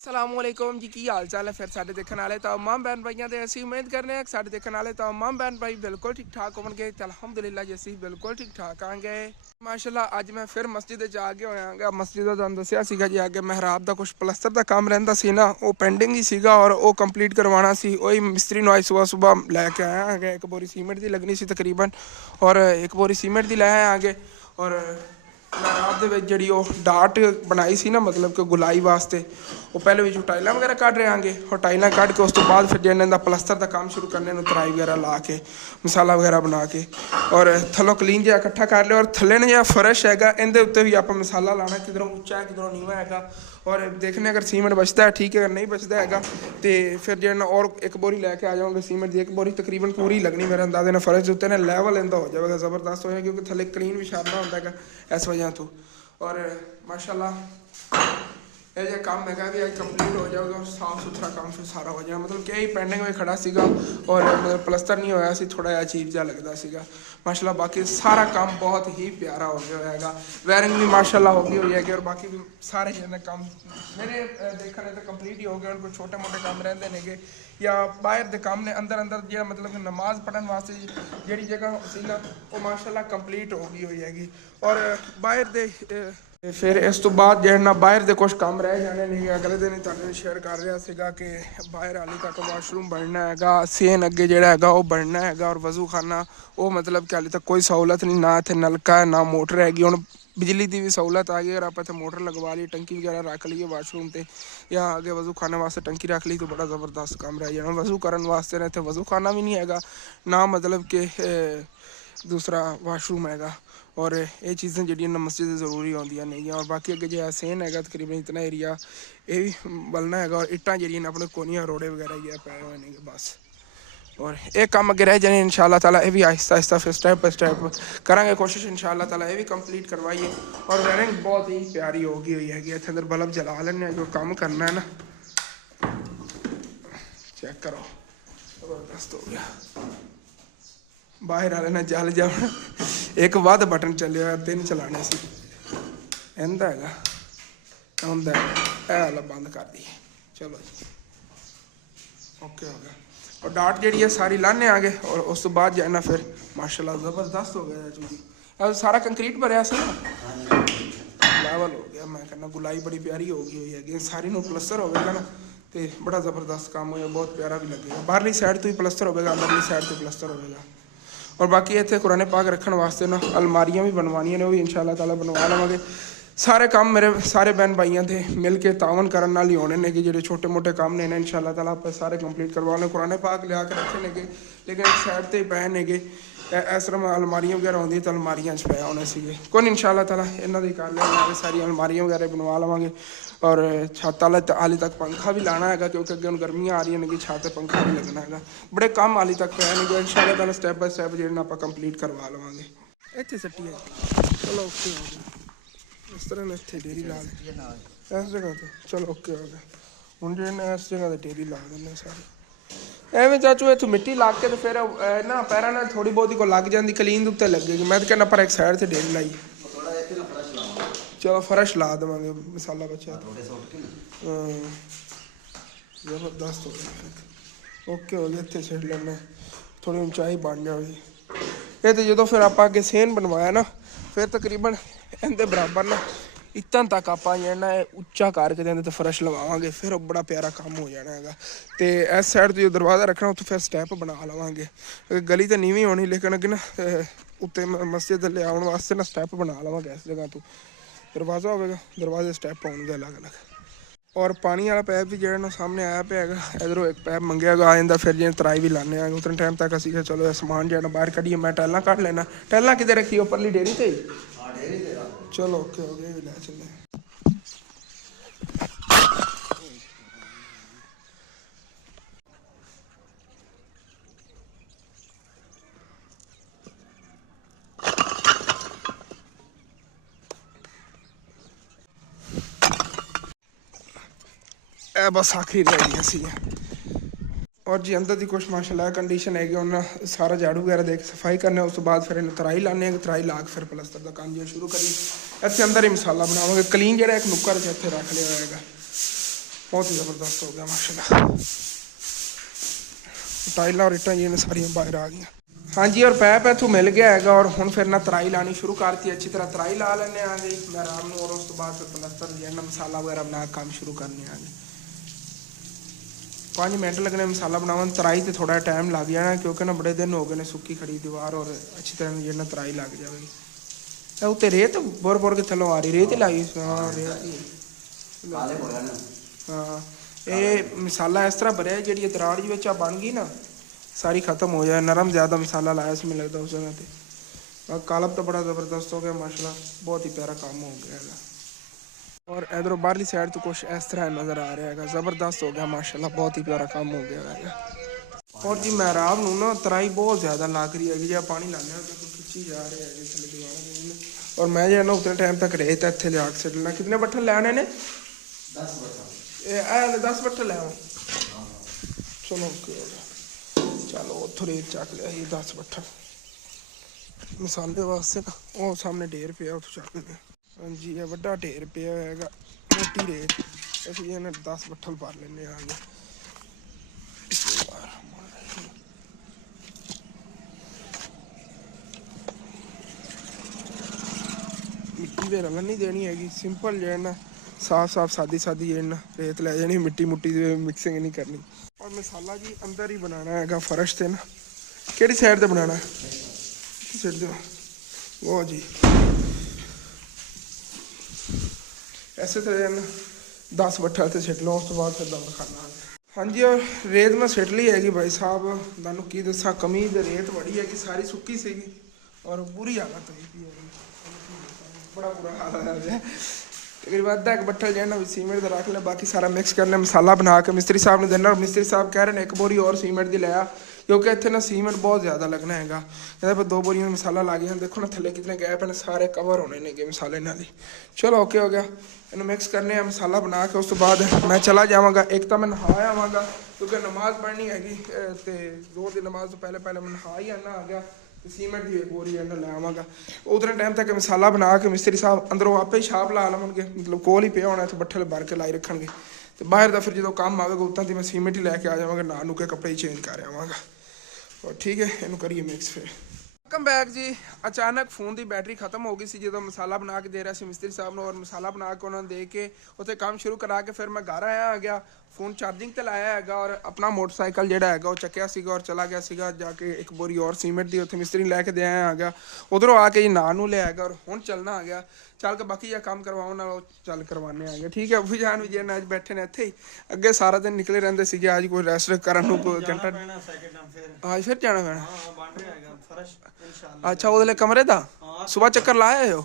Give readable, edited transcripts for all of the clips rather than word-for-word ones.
ਸਲਾਮੁਅਲੈਕੁਮ ਜੀ, ਕੀ ਹਾਲ ਚਾਲ ਹੈ। ਫਿਰ ਸਾਡੇ ਦੇਖਣ ਵਾਲੇ तमाम भैन भाइयों ਦੇ ਅਸੀਂ ਉਮੀਦ ਕਰਨੇ ਹਾਂ ਸਾਡੇ ਦੇਖਣ ਵਾਲੇ तमाम भैन भाई ਬਿਲਕੁਲ ਠੀਕ ਠਾਕ ਹੋਣਗੇ ਤੇ ਅਲਹਮਦੁਲਿਲਾ ਜੀ ਅਸੀਂ ਬਿਲਕੁਲ ਠੀਕ ਠਾਕ ਆਂਗੇ। ਮਾਸ਼ਾਅੱਲਾ ਅੱਜ ਮੈਂ ਫਿਰ ਮਸਜਿਦ 'ਚ ਆ ਕੇ ਹੋਇਆਗਾ। ਮਸਜਿਦ ਦਾ ਤੁਹਾਨੂੰ ਦੱਸਿਆ ਸੀਗਾ ਜੀ, ਅੱਗੇ ਮਹਿਰਾਬ ਦਾ ਕੁਛ ਪਲਸਤਰ ਦਾ ਕੰਮ ਰਹਿੰਦਾ ਸੀ ਨਾ, ਉਹ ਪੈਂਡਿੰਗ ਹੀ ਸੀਗਾ ਔਰ ਉਹ ਕੰਪਲੀਟ ਕਰਵਾਉਣਾ ਸੀ। ਉਹੀ ਮਿਸਤਰੀ ਨੂੰ ਅੱਜ ਸਵੇਰ ਲੈ ਕੇ ਆਇਆ ਹੈਗਾ। ਇੱਕ ਬੋਰੀ ਸੀਮੈਂਟ ਦੀ ਲੱਗਣੀ ਸੀ ਤਕਰੀਬਨ, ਔਰ ਇੱਕ ਬੋਰੀ ਸੀਮੈਂਟ ਦੀ ਲੈ ਆਗੇ। ਔਰ ਮਹਿਰਾਬ ਦੇ ਵਿੱਚ ਜਿਹੜੀ ਉਹ ਡਾਟ ਬਣਾਈ ਸੀ ਨਾ, ਮਤਲਬ ਕਿ ਗੁਲਾਈ ਵਾਸਤੇ, ਉਹ ਪਹਿਲੇ ਵਿੱਚੋਂ ਟਾਈਲਾਂ ਵਗੈਰਾ ਕੱਢ ਰਹੇ ਆਂਗੇ। ਔਰ ਟਾਈਲਾਂ ਕੱਢ ਕੇ ਉਸ ਤੋਂ ਬਾਅਦ ਫਿਰ ਜਿਹਨਾਂ ਦਾ ਪਲਸਤਰ ਦਾ ਕੰਮ ਸ਼ੁਰੂ ਕਰਨੇ ਨੂੰ, ਤਰਾਈ ਵਗੈਰਾ ਲਾ ਕੇ ਮਸਾਲਾ ਵਗੈਰਾ ਬਣਾ ਕੇ ਔਰ ਥੱਲੋਂ ਕਲੀਨ ਜਿਹਾ ਇਕੱਠਾ ਕਰ ਲਿਆ। ਔਰ ਥੱਲੇ ਨੇ ਜਿਹੜਾ ਫਰਸ਼ ਹੈਗਾ ਇਹਦੇ ਉੱਤੇ ਵੀ ਆਪਾਂ ਮਸਾਲਾ ਲਾਣਾ, ਕਿਧਰੋਂ ਉੱਚਾ ਹੈ ਕਿਧਰੋਂ ਨੀਵਾਂ ਹੈਗਾ। ਔਰ ਦੇਖਣੇ ਅਗਰ ਸੀਮੈਂਟ ਬਚਦਾ ਹੈ ਠੀਕ ਹੈ, ਅਗਰ ਨਹੀਂ ਬਚਦਾ ਹੈਗਾ ਤੇ ਫਿਰ ਜਿਹੜਾ ਔਰ ਇੱਕ ਬੋਰੀ ਲੈ ਕੇ ਆ ਜਾਵਾਂਗੇ ਸੀਮੈਂਟ ਦੀ। ਇੱਕ ਬੋਰੀ ਤਕਰੀਬਨ ਪੂਰੀ ਲੱਗਣੀ ਮੇਰੇ ਅੰਦਾਜ਼ੇ ਨਾਲ। ਫਰਸ਼ ਦੇ ਉੱਤੇ ਨਾ ਲੈਵਲ ਇਹਦਾ ਹੋ ਜਾਵੇਗਾ, ਜ਼ਬਰਦਸਤ ਹੋਇਆ, ਕਿਉਂਕਿ ਥੱਲੇ ਕਲੀਨ ਵੀ ਛਾੜਨਾ ਹੁੰਦਾ ਹੈਗਾ ਇਸ ਵਜ੍ਹਾ ਤੋਂ। ਔਰ ਮਾਸ਼ਾਅੱਲਾ ਇਹ ਜਿਹਾ ਕੰਮ ਹੈਗਾ ਵੀ ਅੱਜ ਕੰਪਲੀਟ ਹੋ ਜਾਊਗਾ ਔਰ ਸਾਫ ਸੁਥਰਾ ਕੰਮ ਫਿਰ ਸਾਰਾ ਹੋ ਜਾਣਾ। ਮਤਲਬ ਕਿ ਇਹ ਪੈਂਡਿੰਗ ਵਿੱਚ ਖੜਾ ਸੀਗਾ ਔਰ ਮਤਲਬ ਪਲਸਤਰ ਨਹੀਂ ਹੋਇਆ ਸੀ, ਥੋੜ੍ਹਾ ਜਿਹਾ ਅਜੀਬ ਜਿਹਾ ਲੱਗਦਾ ਸੀਗਾ। ਮਾਸ਼ਾਅੱਲਾ ਬਾਕੀ ਸਾਰਾ ਕੰਮ ਬਹੁਤ ਹੀ ਪਿਆਰਾ ਹੋ ਗਿਆ ਹੋਇਆ ਹੈਗਾ। ਵਾਇਰਿੰਗ ਵੀ ਮਾਸ਼ਾਅੱਲਾ ਹੋ ਗਈ ਹੋਈ ਹੈਗੀ ਔਰ ਬਾਕੀ ਵੀ ਸਾਰੇ ਜਿਹਨੇ ਕੰਮ ਮੇਰੇ ਦੇਖਣ ਤਾਂ ਕੰਪਲੀਟ ਹੀ ਹੋ ਗਏ। ਹੁਣ ਕੋਈ ਛੋਟੇ ਮੋਟੇ ਕੰਮ ਰਹਿੰਦੇ ਨੇਗੇ ਜਾਂ ਬਾਹਰ ਦੇ ਕੰਮ ਨੇ। ਅੰਦਰ ਜਿਹੜਾ ਮਤਲਬ ਕਿ ਨਮਾਜ਼ ਪੜ੍ਹਨ ਵਾਸਤੇ ਜਿਹੜੀ ਜਗ੍ਹਾ ਸੀ ਨਾ, ਉਹ ਮਾਸ਼ਾਅੱਲਾ ਕੰਪਲੀਟ ਹੋ ਗਈ ਹੋਈ ਹੈਗੀ। ਔਰ ਬਾਹਰ ਦੇ ਫਿਰ ਇਸ ਤੋਂ ਬਾਅਦ ਜਿਹੜਾ ਬਾਹਰ ਦੇ ਕੁਛ ਕੰਮ ਰਹਿ ਜਾਣੇ ਨੇ। ਅਗਲੇ ਦਿਨ ਹੀ ਤੁਹਾਨੂੰ ਸ਼ੇਅਰ ਕਰ ਰਿਹਾ ਸੀਗਾ ਕਿ ਬਾਹਰ ਹਾਲੇ ਤੱਕ ਵਾਸ਼ਰੂਮ ਬਣਨਾ ਹੈਗਾ, ਸੇਨ ਅੱਗੇ ਜਿਹੜਾ ਹੈਗਾ ਉਹ ਬਣਨਾ ਹੈਗਾ, ਔਰ ਵਜ਼ੂ ਖਾਨਾ ਉਹ ਮਤਲਬ ਕਿ ਹਾਲੇ ਤੱਕ ਕੋਈ ਸਹੂਲਤ ਨਹੀਂ, ਨਾ ਇੱਥੇ ਨਲਕਾ ਹੈ ਨਾ ਮੋਟਰ ਹੈਗੀ। ਹੁਣ ਬਿਜਲੀ ਦੀ ਵੀ ਸਹੂਲਤ ਆ ਗਈ, ਅਗਰ ਆਪਾਂ ਇੱਥੇ ਮੋਟਰ ਲਗਵਾ ਲਈ, ਟੰਕੀ ਵਗੈਰਾ ਰੱਖ ਲਈਏ ਵਾਸ਼ਰੂਮ 'ਤੇ ਜਾਂ ਅੱਗੇ ਵਜ਼ੂ ਖਾਨੇ ਵਾਸਤੇ ਟੰਕੀ ਰੱਖ ਲਈ ਤਾਂ ਬੜਾ ਜ਼ਬਰਦਸਤ ਕੰਮ ਰਹਿ ਜਾਣਾ। ਵਜ਼ੂ ਕਰਨ ਵਾਸਤੇ ਨਾ ਇੱਥੇ ਵਜ਼ੂ ਖਾਨਾ ਵੀ ਨਹੀਂ ਹੈਗਾ, ਨਾ ਮਤਲਬ ਕਿ ਦੂਸਰਾ ਵਾਸ਼ਰੂਮ ਹੈਗਾ। ਔਰ ਇਹ ਚੀਜ਼ਾਂ ਜਿਹੜੀਆਂ ਨਾ ਮਸਜਿਦ ਜ਼ਰੂਰੀ ਆਉਂਦੀਆਂ ਨੇਗੀਆਂ। ਔਰ ਬਾਕੀ ਅੱਗੇ ਜਿਹੜਾ ਸੇਨ ਹੈਗਾ ਤਕਰੀਬਨ ਇਤਨਾ ਏਰੀਆ ਇਹ ਵੀ ਬਲਣਾ ਹੈਗਾ। ਔਰ ਇੱਟਾਂ ਜਿਹੜੀਆਂ ਨੇ ਆਪਣੇ ਕੋਨੀਆਂ ਰੋੜੇ ਵਗੈਰਾ ਹੀ ਪਏ ਹੋਏ ਨੇਗੇ ਬਸ। ਔਰ ਇਹ ਕੰਮ ਅੱਗੇ ਰਹਿ ਜਾਣੇ ਇਨਸ਼ਾ ਅੱਲਾਹ ਤਾਲਾ। ਇਹ ਵੀ ਆਹਿਸਤਾ ਆਹਿਸਤਾ ਫਿਰ ਸਟੈਪ ਬਾਈ ਸਟੈਪ ਕਰਾਂਗੇ ਕੋਸ਼ਿਸ਼ ਇਨਸ਼ਾ ਅੱਲਾਹ ਤਾਲਾ ਇਹ ਵੀ ਕੰਪਲੀਟ ਕਰਵਾਈਏ। ਔਰ ਵਾਇਰਿੰਗ ਬਹੁਤ ਹੀ ਪਿਆਰੀ ਹੋ ਗਈ ਹੋਈ ਹੈਗੀ। ਇੱਥੇ ਅੰਦਰ ਬਲਬ ਜਲਾ ਲੈਂਦੇ ਹਾਂ, ਜੋ ਕੰਮ ਕਰਨਾ ਹੈ ਨਾ। ਚੈੱਕ ਕਰੋ, ਜ਼ਬਰਦਸਤ ਹੋ ਗਿਆ। ਬਾਹਰ ਵਾਲੇ ਨਾਲ ਜਲ ਜਾਵਣ, ਇੱਕ ਵੱਧ ਬਟਨ ਚੱਲਿਆ ਹੋਇਆ, 3 ਚਲਾਣੇ ਸੀ। ਇਹਦਾ ਹੈਗਾ ਆਉਂਦਾ ਇਹ ਵਾਲਾ ਬੰਦ ਕਰ ਦਈਏ। ਚਲੋ ਜੀ ਓਕੇ ਹੋ ਗਿਆ। ਔਰ ਡਾਟ ਜਿਹੜੀ ਹੈ ਸਾਰੀ ਲਾਣੇ ਆ ਗਏ। ਔਰ ਉਸ ਤੋਂ ਬਾਅਦ ਜਾਣਾ ਫਿਰ ਮਾਸ਼ਾਅੱਲਾ ਜ਼ਬਰਦਸਤ ਹੋ ਗਿਆ ਜੀ। ਸਾਰਾ ਕੰਕਰੀਟ ਭਰਿਆ ਸੀ ਨਾ, ਲੈਵਲ ਹੋ ਗਿਆ। ਮੈਂ ਕਹਿੰਦਾ ਗੁਲਾਈ ਬੜੀ ਪਿਆਰੀ ਹੋ ਗਈ ਹੋਈ ਹੈਗੀ। ਸਾਰੀ ਨੂੰ ਪਲਸਤਰ ਹੋਵੇਗਾ ਨਾ ਤੇ ਬੜਾ ਜ਼ਬਰਦਸਤ ਕੰਮ ਹੋਇਆ, ਬਹੁਤ ਪਿਆਰਾ ਵੀ ਲੱਗੇਗਾ। ਬਾਹਰਲੀ ਸਾਈਡ ਤੋਂ ਹੀ ਪਲਸਤਰ ਹੋਵੇਗਾ, ਅੰਦਰਲੀ ਸਾਈਡ ਤੋਂ ਪਲਸਤਰ ਹੋਵੇਗਾ। ਔਰ ਬਾਕੀ ਇੱਥੇ ਕੁਰਾਨ ਪਾਕ ਰੱਖਣ ਵਾਸਤੇ ਨਾ ਅਲਮਾਰੀਆਂ ਵੀ ਬਣਵਾਉਣੀਆਂ ਨੇ, ਉਹ ਵੀ ਇਨਸ਼ਾ ਅੱਲਾਹ ਤਾਲਾ ਬਣਵਾ ਲਵਾਂਗੇ। ਸਾਰੇ ਕੰਮ ਮੇਰੇ ਸਾਰੇ ਭੈਣ ਭਾਈਆਂ ਦੇ ਮਿਲ ਕੇ ਤਾਵਨ ਕਰਨ ਨਾਲ ਹੀ ਹੋਣੇ ਨੇ ਕਿ ਜਿਹੜੇ ਛੋਟੇ ਮੋਟੇ ਕੰਮ ਨੇ ਇਨਸ਼ਾ ਅੱਲਾਹ ਤਾਲਾ ਆਪਾਂ ਸਾਰੇ ਕੰਪਲੀਟ ਕਰਵਾ ਲਏ। ਕੁਰਾਨ ਪਾਕ ਲਿਆ ਕੇ ਰੱਖੇ ਨੇਗੇ, ਲੇਕਿਨ ਇੱਕ ਸਾਈਡ 'ਤੇ ਪਏ ਨੇਗੇ। ਇਸ ਤਰ੍ਹਾਂ ਅਲਮਾਰੀਆਂ ਵਗੈਰਾ ਆਉਂਦੀਆਂ ਤਾਂ ਅਲਮਾਰੀਆਂ 'ਚ ਪਿਆ ਹੋਣੇ ਸੀਗੇ। ਕੋਈ ਨਹੀਂ ਇਨਸ਼ਾ ਅੱਲਾਹ ਤਾਲਾ ਇਹਨਾਂ ਦੀ ਕਰ ਲਿਆ, ਸਾਰੀਆਂ ਅਲਮਾਰੀਆਂ ਵਗੈਰਾ ਬਣਵਾ ਲਵਾਂਗੇ। ਔਰ ਛੱਤ ਵਾਲਾ ਹਾਲੇ ਤੱਕ ਪੰਖਾ ਵੀ ਲਾਣਾ ਹੈਗਾ, ਕਿਉਂਕਿ ਅੱਗੇ ਹੁਣ ਗਰਮੀਆਂ ਆ ਰਹੀਆਂ ਨੇ, ਛੱਤ 'ਤੇ ਪੰਖਾ ਵੀ ਲੱਗਣਾ ਹੈਗਾ। ਬੜੇ ਕੰਮ ਹਾਲੇ ਤੱਕ ਪਏ ਨੇ, ਇਨਸ਼ਾ ਅੱਲਾਹ ਤਾਲਾ ਸਟੈਪ ਬਾਈ ਸਟੈਪ ਜਿਹੜੇ ਆਪਾਂ ਕੰਪਲੀਟ ਕਰਵਾ ਲਵਾਂਗੇ। ਇੱਥੇ ਸੱਟੀ ਹੈ, ਚਲੋ ਓਕੇ ਹੋ ਗਿਆ। ਇਸ ਤਰ੍ਹਾਂ ਨਾਲ ਇੱਥੇ ਡੇਰੀ ਲਾ ਲਈ ਇਸ ਜਗ੍ਹਾ 'ਤੇ, ਚਲੋ ਓਕੇ ਹੋ ਗਿਆ। ਹੁਣ ਜਿਹੜੇ ਇਸ ਜਗ੍ਹਾ 'ਤੇ ਡੇਰੀ ਲਾ ਦਿੰਦੇ ਸਾਰੇ ਐਵੇਂ। ਚਾਚੂ ਇੱਥੋਂ ਮਿੱਟੀ ਲਾ ਕੇ ਤੇ ਫਿਰ ਨਾ ਪੈਰਾਂ ਨਾਲ ਥੋੜ੍ਹੀ ਬਹੁਤੀ ਕੋ ਲੱਗ ਜਾਂਦੀ, ਕਲੀਨ ਦੇ ਉੱਤੇ ਲੱਗੇਗੀ। ਮੈਂ ਤਾਂ ਕਹਿੰਦਾ ਪਰ ਇੱਕ ਸਾਈਡ 'ਤੇ ਡੇਰੀ ਲਾਈ। ਚਲੋ ਫਰਸ਼ ਲਾ ਦੇਵਾਂਗੇ, ਮਸਾਲਾ ਬਚਿਆ ਹਾਂ ਜ਼ਬਰਦਸਤ ਹੋ ਗਿਆ। ਓਕੇ ਹੋ ਗਿਆ, ਇੱਥੇ ਛੱਡ ਲੈਣਾ, ਥੋੜ੍ਹੀ ਉਚਾਈ ਬਣ ਜਾਵੇ। ਇਹ ਤਾਂ ਜਦੋਂ ਫਿਰ ਆਪਾਂ ਅੱਗੇ ਸੇਨ ਬਣਵਾਇਆ ਨਾ, ਫਿਰ ਤਕਰੀਬਨ ਇਹਦੇ ਬਰਾਬਰ ਨਾ ਇੱਥਾਂ ਤੱਕ ਆਪਾਂ ਜਿਹੜਾ ਉੱਚਾ ਕਰਕੇ ਇਹਦੇ 'ਤੇ ਫਰਸ਼ ਲਵਾਵਾਂਗੇ, ਫਿਰ ਉਹ ਬੜਾ ਪਿਆਰਾ ਕੰਮ ਹੋ ਜਾਣਾ ਹੈਗਾ। ਅਤੇ ਇਸ ਸਾਈਡ 'ਤੇ ਜੋ ਦਰਵਾਜ਼ਾ ਰੱਖਣਾ ਉੱਥੇ ਫਿਰ ਸਟੈਪ ਬਣਾ ਲਵਾਂਗੇ। ਗਲੀ ਤਾਂ ਨੀਵੀਂ ਹੋਣੀ, ਲੇਕਿਨ ਅੱਗੇ ਨਾ ਉੱਤੇ ਮਸਜਿਦ ਲਿਆਉਣ ਵਾਸਤੇ ਨਾ ਸਟੈਪ ਬਣਾ ਲਵਾਂਗੇ। ਇਸ ਜਗ੍ਹਾ ਤੋਂ ਦਰਵਾਜ਼ਾ ਹੋਵੇਗਾ, ਦਰਵਾਜ਼ੇ ਸਟੈਪ ਹੋਣਗੇ ਅਲੱਗ ਅਲੱਗ। ਔਰ ਪਾਣੀ ਵਾਲਾ ਪੈਪ ਵੀ ਜਿਹੜਾ ਨਾ ਸਾਹਮਣੇ ਆਇਆ ਪਿਆ ਹੈਗਾ। ਇੱਧਰੋਂ ਇੱਕ ਪੈਪ ਮੰਗਿਆ ਆ ਜਾਂਦਾ, ਫਿਰ ਜਿਵੇਂ ਤਰਾਈ ਵੀ ਲਾਉਂਦੇ ਹਾਂ। ਉਤਰਨ ਟਾਈਮ ਤੱਕ ਅਸੀਂ ਕਿਹਾ ਚਲੋ ਇਹ ਸਮਾਨ ਜਿਹੜਾ ਬਾਹਰ ਕੱਢੀਏ। ਮੈਂ ਟੈਲਾਂ ਕੱਢ ਲੈਣਾ। ਟੈਲਾਂ ਕਿਤੇ ਰੱਖੀ ਉੱਪਰਲੀ ਡੇਰੀ 'ਤੇ ਹੀ। ਚਲੋ ਓਕੇ ਹੋ ਗਿਆ, ਵੀ ਲੈ ਚੱਲੇ। ਇਹ ਬਸ ਆਖਰੀ ਰਹਿ ਗਈਆਂ ਸੀਗੀਆਂ। ਔਰ ਜੀ ਅੰਦਰ ਦੀ ਕੁਛ ਮਾਸ਼ਾਅੱਲਾ ਕੰਡੀਸ਼ਨ ਹੈਗੀ। ਉਹਨਾਂ ਸਾਰਾ ਝਾੜੂ ਵਗੈਰਾ ਦੇ ਕੇ ਸਫਾਈ ਕਰਨੇ, ਉਸ ਤੋਂ ਬਾਅਦ ਫਿਰ ਇਹਨੂੰ ਤਰਾਈ ਲਾਉਂਦੇ ਹਾਂ। ਤਰਾਈ ਲਾ ਕੇ ਫਿਰ ਪਲਸਤਰ ਦਾ ਕੰਮ ਜਿਹੜਾ ਸ਼ੁਰੂ ਕਰੀਏ। ਇੱਥੇ ਅੰਦਰ ਹੀ ਮਸਾਲਾ ਬਣਾਵਾਂਗੇ। ਕਲੀਨ ਜਿਹੜਾ ਇੱਕ ਨੁੱਕਰ 'ਚ ਇੱਥੇ ਰੱਖ ਲਿਆ ਹੋਏਗਾ। बहुत ही ज़बरदस्त हो गया माशाल्लाह। टाइल और इट्टां जी सारियां बाहर आ गई। हाँ जी, और पैप इतों मिल गया है और हुण फिर ना तराई लानी शुरू करती, अच्छी तरह तराई ला लेने आ गई मैं आराम नाल, और उस तो बाद फिर प्लस्तर जो है मसाला वगैरह बना काम शुरू करने आ गए। 5 मिनट लगने मसाला बनावन, तराई तो थोड़ा टाइम लग जाना क्योंकि ना बड़े दिन हो गए ने सुक्की खड़ी दीवार, और अच्छी तरह जो है तराई लग जाएगी। उत्ते रेत बोर बोर के थलों आ रही, रेत ही लाई। हाँ रेत ही। हाँ ये मसाला इस तरह भरिया जी दराड़ जी बन गई ना सारी खत्म हो जाए, नरम ज़्यादा मसाला लाया इसमें लगता उस जगह पे। कालब तो बड़ा ज़बरदस्त हो गया माशाल्लाह, बहुत ही प्यारा काम हो गया है। और इधरों बाहरली साइड तो कुछ इस तरह नज़र आ रहा है, ज़बरदस्त हो गया माशाल्लाह, बहुत ही प्यारा काम हो गया है। और जी महराब नूं ना तराई बहुत ज़्यादा लग रही है, जो पानी लाने खिंची जा रहे हैं थले दीवार, और मैं जो है ना उतने टाइम तक रेत इतने लिया के सटना। कितने बट्ठल लैने ने? 10 बट्ठल ले आओ। चलो चलो उतो रेत चक लिया 10 बट्ठल मसाले वास्ते ना, वो सामने ढेर पिया उतो चक लिया। हाँ जी ये बड़ा ढेर पिया है मोटी रेत, असं 10 बट्ठल भर लेने आ गए। मिट्टी फिर अलग नहीं देनी हैगी, सिंपल जो है ना साफ साफ सादी सादी जो है ना रेत लै जानी, मिट्टी मुट्टी मिक्सिंग नहीं करनी। और मसाला जी अंदर ही बनाना है फर्श से ना। केड़ी साइड से बनाना है? सिट दो वो जी ऐसे तरह ना 10 बट्ठल से सिट लो, उस तो बाद फिर दम खाना। हाँ जी और रेत मैं सिट ली हैगी भाई साहब, तुहानू की दसा कमी रेत बड़ी हैगी, सारी सुक्की सीगी और बुरी हालत हुई पई है, बड़ा बुरा हाल है। तकरीबन आधा 1 बट्ठल जो है ना सीमेंट का रख लिया, बाकी सारा मिक्स करना मसाला बना के मिस्त्री साहब ने देना। और मिस्त्री साहब कह रहे हैं 1 बोरी और सीमेंट की लिया क्योंकि इतने ना सीमेंट बहुत ज़्यादा लगना है। कहते 2 बोरियों में मसाला ला गया, देखो ना थले कितने गैप हैं, सारे कवर होने ने मसाले नाल। चलो ओके हो गया, इन्हें मिक्स करने हैं मसाला बना के, उस तो बाद मैं चला जावांगा। एक तो मैं नहा आवांगा क्योंकि नमाज पढ़नी हैगी, तो 2 दिन नमाज तो पहले पहले मैं नहा ही आना आ गया, सीमेंट की 1 बोरी ना ले आवांगा। उतने टाइम तक मसाला बना के मिस्त्री साहब अंदरों आपे ही छाप ला लवणगे, मतलब कोल ही पिया होना, इतने बट्ठल भर के लाई रखणगे, तो बाहर का फिर जो काम आवेगा उतना तो मैं सीमेंट ही लैके आ जावांगा, नहा नू के कपड़े ही चेंज कर आवांगा। और ठीक है इनू करिए मिक्स फिर। वेलकम बैक जी। अचानक फोन की बैटरी खत्म हो गई सी जो मसाला बना के दे रहा सी मिस्त्री साहब ने, और मसाला बना के उन्होंने दे के उत्थे काम शुरू करा के फिर मैं घर आया आ गया, फोन चार्जिंग ते लाया है और अपना मोटरसाइकिल जोड़ा है वो चक्या सीगा और चला गया सीगा जाके 1 बोरी और सीमेंट की उत्थे मिस्त्री लैके दे आया आ गया। उधरों आके जी नहा नू लिया और हुण चलना आ गया, चल के बाकी जो काम करवाओ ना चल करवाने आ गया। ठीक है अबू जान भी जे अज बैठे ने इत्थे ही, अगे सारा दिन निकले रहंदे सीगे, अज कोई रेस्ट करन नू कोई घंटा आज फिर जाना पैना। अच्छा वो कमरे दा सुबह चक्कर लाया हो?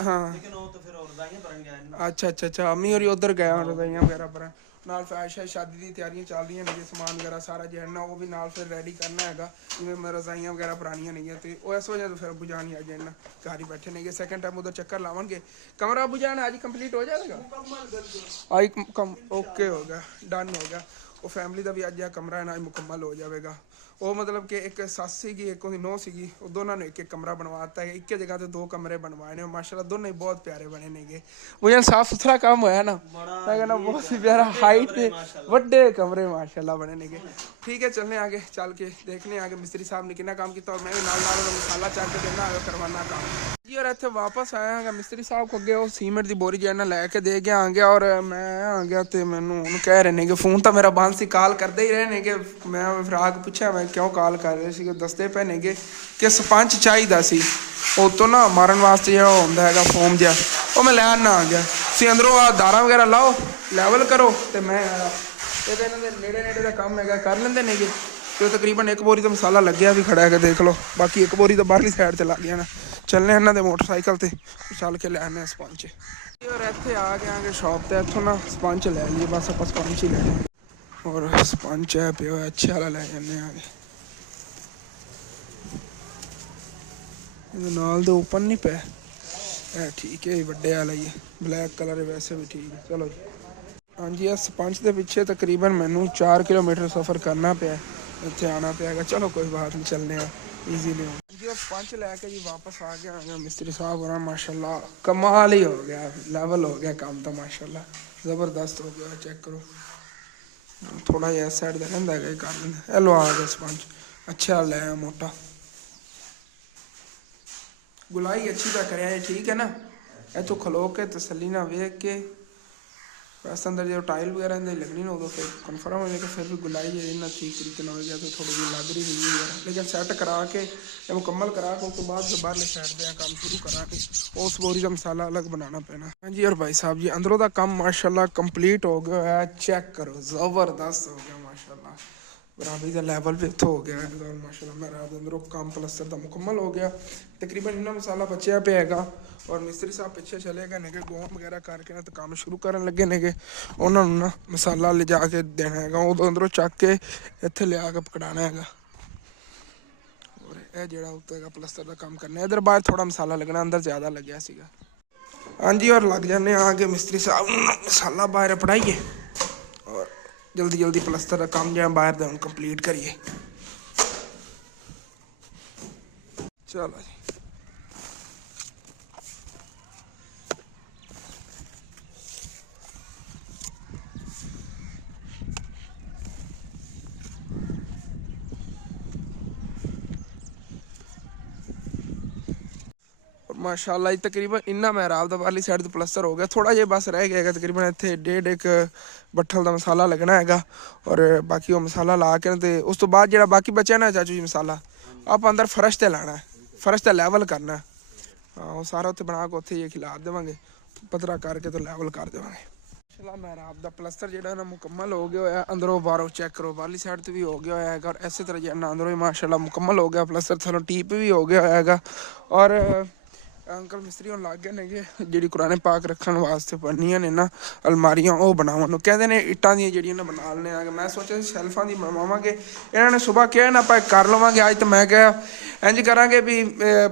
हाँ अच्छा अच्छा अच्छा, अम्मी होरी उधर गया रजाइयां वगैरह पर नाल फिर शादी की तैयारियां चल रही हैं, समान वगैरह सारा जो है ना वो भी नाल फिर रेडी करना है, जिवें रजाइयां वगैरह पुरानियां नहीं है तो इस वजह तो फिर अबू जान ही आ जाए ना घर ही बैठे नहीं, सैकेंड टाइम उधर चक्कर लावेंगे। कमरा अबू जान आज कंप्लीट हो जाएगा? आज कम ओके हो गया, डन हो गया। वो फैमिली का भी अज यह कमरा है ना मुकम्मल हो जाएगा। वो मतलब कि एक सस सीगी एक उसकी नौह सीगी, वो दोनों ने एक कमरा बनवाता है, एक जगह तो 2 कमरे बनवाए ने माशाल्लाह, दोनों ही बहुत प्यारे बने ने। वो यार साफ सुथरा काम होया ना, मैं कहना बहुत ही प्यारा हाइट के बड़े कमरे माशाल्लाह बने ने। ठीक है चलने आगे, चल के देखने आगे मिस्त्री साहब ने कितना काम किया, और मैं भी नाल मसाला चक के देना करवाना काम जी। और इतने वापस आया हाँ मिस्त्री साहब को अगे वो सीमेंट की बोरी जो है ना लैके दे गया आ गया, और मैं आ गया तो मैनू कह रहे ने कि फोन तो मेरा बंद सी, कॉल करते ही रहे ने कि मैं फिर आके पूछा मैं क्यों कॉल कर रहे थे, दसते पे ने कि स्पंज चाहिए सी उतो ना मारन वास्ते जो होंदा है फोम जहा, वो मैं लैन आ गया। तुम अंदरों आ दारा वगैरह लाओ लैवल करो तो मैं आया, तो इन्होंने नेड़े नेड़े का काम है कर लेंगे ने। तो तकरीबन 1 बोरी तो मसाला लग्या भी खड़ा है देख लो, बाकी 1 बोरी तो बाहरली साइड से लग गया ना। चलने इन्होंने मोटरसाइकिल से चल के ले आने स्पंज। और इतने आ गए आगे शॉप तो इतों ना स्पंज ले लिए, बस आप स्पंज ही लेने, और स्पंज है पे अच्छे वाला ले जाने आगे, नाल तो ओपन नहीं पे ठीक है बड़े वाला ही है, ब्लैक कलर है वैसे भी ठीक है। चलो जी हाँ जी इस स्पंज के पिछे तकरीबन मैनू 4 किलोमीटर सफ़र करना पाया, इतने आना पाएगा। चलो कोई बात नहीं चलने ईजीली जी। स्पंज लैके जी वापस आ गया मिस्त्री साहब और माशाल्लाह कमाल ही हो गया, लेवल हो गया काम तो माशाल्लाह ਜ਼ਬਰਦਸਤ ਹੋ ਗਿਆ, ਚੈੱਕ ਕਰੋ। ਥੋੜਾ ਜਿਹਾ ਇਸ ਸਾਈਡ ਦਾ ਰਹਿੰਦਾ ਹੈਗਾ, ਇਹ ਕਰ ਲੈਂਦਾ। ਇਹ ਲਵਾ ਗਿਆ ਸਪੰਜ, ਅੱਛਾ ਲੈ ਆ ਮੋਟਾ, ਗੁਲਾਈ ਅੱਛੀ ਤਾਂ ਕਰਿਆ ਇਹ, ਠੀਕ ਹੈ ਨਾ। ਇੱਥੋਂ ਖਲੋ ਕੇ ਤਸੱਲੀ ਨਾਲ ਵੇਖ ਕੇ, ਬਸ ਅੰਦਰ जो टाइल वगैरह इन्हें लगनी ना उदो फिर कन्फर्म हो जाएगा, फिर भी गुलाई है इन्ना ठीक तरीके ना हो गया तो थोड़ी जी लग रही हुई है, लेकिन सैट करा के या मुकम्मल करा के उसके बाद फिर बाहरले साइड पे काम शुरू करा के उस बोरी का मसाला अलग बनाना पैना। हाँ जी, और भाई साहब जी अंदरों का काम माशाल्लाह कंप्लीट हो गया है, चेक करो ज़बरदस्त हो गया माशाल्लाह, बराबरी का लैवल भी इत्थों हो गया है माशाल्लाह। मेरा अंदरों काम प्लस्तर का मुकम्मल हो गया, तकरीबन इन्ना मसाला बचा पे हैगा। और मिस्त्री साहब पिछे चले गए ने गोम वगैरह करके ना तो काम शुरू करन लगे ने, उन्होंने ना मसाला ले जाके देना है, उदों अंदरों चक के इत्थे लिया के पकड़ाना है। और यह जो उत्ते का प्लस्तर का काम करना है, इधर बाहर थोड़ा मसाला लगना, अंदर ज़्यादा लग्या सीगा। हाँ जी, और लग जाने आके मिस्त्री साहब मसाला बाहर पढ़ाइए और जल्दी जल्दी प्लस्तर का काम जो बाहर का कंप्लीट करिए। चलो जी, माशाल्लाह जी तकरीबन इन्ना महराब दा वाली साइड तो प्लस्तर हो गया, थोड़ा जिहा बस रह गया तकरीबन इत्थे 1.5 बट्ठल का मसाला लगना हैगा। और बाकी वो मसाला ला के ते उस तो बाद जिहड़ा बाकी बचा ना चाचू जी मसाला आप अंदर फर्श ते लाना है, फर्श ते लैवल करना है। हाँ, वो सारा उत्थे बना के उत्थे ये खिला देवांगे, पतरा करके तो लैवल कर देवांगे। माशाल्लाह महराब दा प्लस्तर जिहड़ा ना मुकम्मल हो गया है, अंदरों बाहरों चेक करो, बाहरली साइड तो भी हो गया है और इसी तरह जिहड़ा अंदरों ही माशाल्लाह मुकम्मल हो गया प्लस्तर, थल्लों टीप भी हो गया है। और अंकल मिस्त्री होने लग गए ने जी कुराने पाक रखने वास्ते पन्नियां ने ना अलमारियां वो बनावन कहते हैं, इट्टां दी जिहड़ियां ना बना लेने आ। मैं सोचा शैल्फां दी बनवावांगे, इन्होंने सुबह कहा ना आप कर लवांगे, अज तो मैं कहा इंज करांगे भी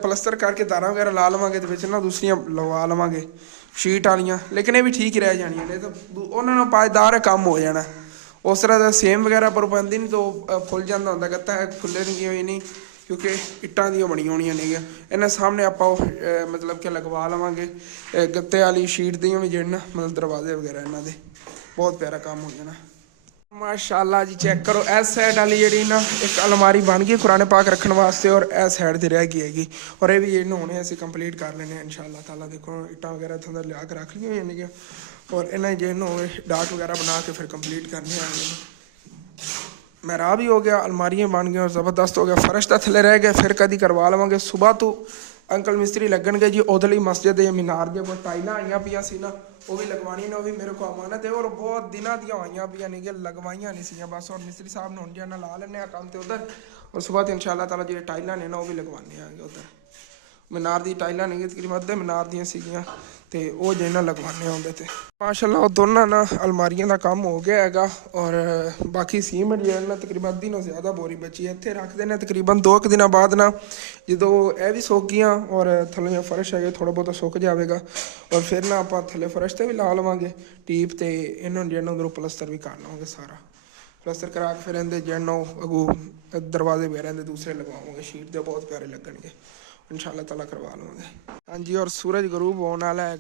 प्लस्तर करके तारां वगैरह ला लवांगे तो विच ना दूसरियां लवा लवांगे शीट वालियां, लेकिन ये भी ठीक रह जानियां ने, तो उन्होंने पायदार काम हो जाना। उस तरह का सेम वगैरह पर पाबंदी नहीं तो फुल जाता होंदा, कहता है खुले नहीं क्योंकि इट्टां दी बनी होनियां ने। इन्हां सामने आप मतलब कि लगवा लवांगे गत्ते वाली शीट दी भी जेहड़े ना मतलब दरवाजे वगैरह इन्हां दे, बहुत प्यारा काम हो जाना माशाल्लाह जी। चेक करो इस साइड वाली जी ना एक अलमारी बन गई कुराने पाक रखने वास्ते, और इस साइड की रह गई हैगी, और ये भी ये होने असीं कंप्लीट कर लेने इंशाअल्लाह ताला। देखो इट्टां वगैरह इत्थों दा लिया के रख लिया होंदियां, और इन्हें जे होवे डाट वगैरह बना के फिर कंप्लीट करने आएंगे। महराब ही हो गया, अलमारियाँ बन गई और ज़बरदस्त हो गया, फर्श तो थले रह गए, फिर कभी करवा लवांगे। सुबह तो अंकल मिस्त्री लगन गए जी उधरली मस्जिद या मीनार के कोई टाइलां आईयां पियां सी ना, वो भी लगवानी ने, वो भी मेरे को अमानत है, और बहुत दिनों दी आईयां पियां नहीं कि लगवाइयां नहीं सी बस। और मिस्त्री साहब ने हुण जाना ला लेने काम तो उधर, और सुबह तो इंशाअल्लाह ताला जो टाइलां ने ना वो भी लगवाने आएंगे उधर। मीनार दी टाइलां नहीं तकरीबन अद्धे मीनार दियां सीगियां ते वो जिन्ना लगवाने आउंदे ते माशाल्लाह वो दोनों ना अलमारियां का काम हो गया हैगा। और बाकी सीमेंट जो ना तकरीबन अद्धी ना ज़्यादा बोरी बची है, इत्थे रख देने तकरीबन 2 दिनों बाद ना जो यह भी सुक गई और थल्ले फर्श है थोड़ा बहुत सुक जाएगा, और फिर ना आप थल्ले फर्श से भी ला लवांगे टीप ते इन्होंने जो उधरों प्लस्तर भी कर लवांगे, सारा प्लस्तर करा के फिर इन्हें जो अगू दरवाजे वगैरह इन्हें दूसरे लगवाओगे शीट के, बहुत प्यारे लगनगे इंशाअल्लाह ताला करवा लवांगे। हाँ जी, और सूरज गरूब होने वाला है,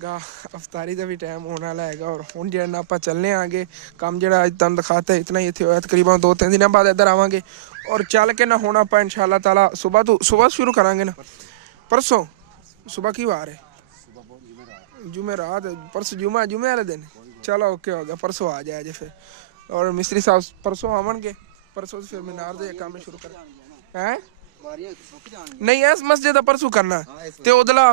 अफतारी का भी टाइम होने वाला है, और हुण जो आप चलने आगे काम जो अज तुहानूं दिखाता है इतना ही इत्थे होया, तकरीबन 2-3 दिनों बाद इधर आवांगे और चल के ना हुण आपां इंशाअल्लाह ताला सुबह शुरू करांगे ना। परसों सुबह की वार है? जुमेरात, परसों जुमे वाले दिन। चलो ओके हो गया, परसों आ जाए फिर। और मिस्त्री साहब परसों आवेंगे, परसों फिर मीनार दे काम शुरू कर हैं नहीं इस मस्जिद का परसों करना ते उदला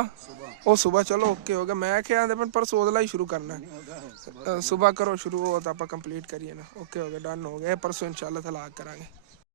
वो सुबह। चलो ओके हो गया, मैं क्या आंदे परसों उदला ही शुरू करना है, सुबह करो शुरू हो तो आप कंप्लीट करिए ना। ओके हो गया, डन हो गया, परसों इंशाअल्लाह ताला करांगे।